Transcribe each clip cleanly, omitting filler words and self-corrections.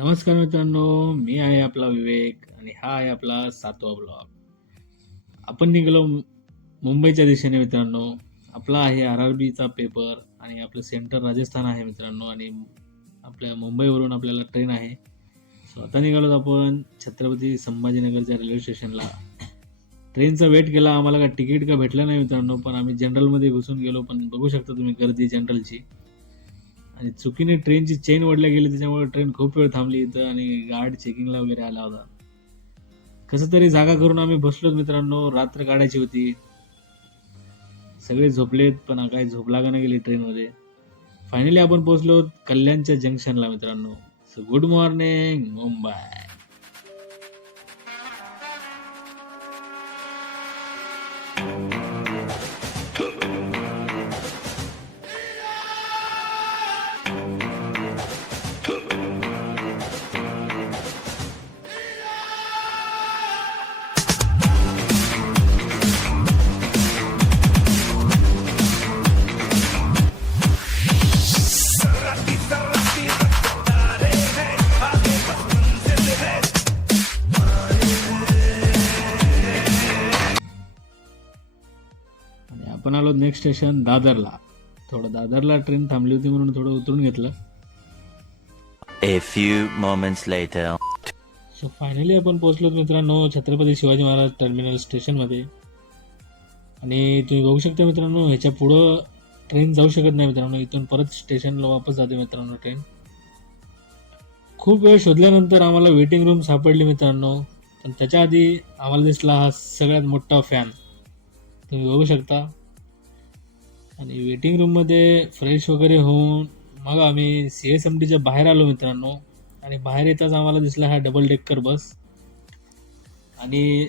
नमस्कार मित्रांनो, मी आहे आपला विवेक आणि हा आहे आपला 7वा ब्लॉग. आपण निघालो मुंबईच्या दिशेने मित्रांनो. आपला आहे RRBचा पेपर आणि आपलं सेंटर राजस्थान आहे मित्रांनो. आणि आपल्या मुंबईवरून आपल्याला ट्रेन आहे. सो आता निघालो आपण छत्रपती संभाजीनगरच्या रेल्वे स्टेशनला. ट्रेनचा वेट केला, आम्हाला का तिकीट का भेटलं नाही मित्रांनो, पण आम्ही जनरलमध्ये घुसून गेलो. पण बघू शकता तुम्ही गर्दी जनरलची. आणि चुकीने ट्रेनची चेन ओढल्या गेली, त्याच्यामुळे ट्रेन खूप वेळ थांबली इथं आणि गार्ड चेकिंगला वगैरे आला होता. कसं तरी जागा करून आम्ही बसलो मित्रांनो. रात्र काढायची होती, सगळे झोपलेत पण काही झोप लागायला गेली ट्रेनमध्ये. फायनली आपण पोहोचलो कल्याणच्या जंक्शनला मित्रांनो. So good morning Mumbai. आणि आपण आलो नेक्स्ट स्टेशन दादरला. थोडं दादरला ट्रेन थांबली होती म्हणून थोडं उतरून घेतलं. A few moments later. So finally आपण पोहोचलो मित्रांनो छत्रपती शिवाजी महाराज टर्मिनल स्टेशनमध्ये. आणि तुम्ही बघू शकता मित्रांनो, ह्याच्या पुढं ट्रेन जाऊ शकत नाही मित्रांनो. इथून परत स्टेशनला वापस जाते मित्रांनो ट्रेन. खूप वेळ शोधल्यानंतर आम्हाला वेटिंग रूम सापडली मित्रांनो. पण त्याच्या आधी आम्हाला दिसला हा सगळ्यात मोठा फॅन, तुम्ही बघू शकता. आणि वेटिंग रूममध्ये फ्रेश वगैरे होऊन मग आम्ही CSMTच्या बाहेर आलो मित्रांनो. आणि बाहेर येताच आम्हाला दिसला हा डबल डेकर बस. आणि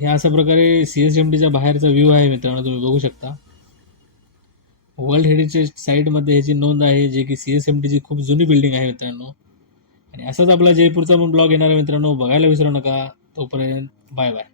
हे अशा प्रकारे CSMTच्या बाहेरचा व्ह्यू आहे मित्रांनो, तुम्ही बघू शकता. वर्ल्ड हेरिटेज साईटमध्ये ह्याची नोंद आहे, जे की CSMTची खूप जुनी बिल्डिंग आहे मित्रांनो. आणि असाच आपला जयपूरचा पण ब्लॉग येणार आहे मित्रांनो, बघायला विसरू नका. तोपर्यंत बाय बाय.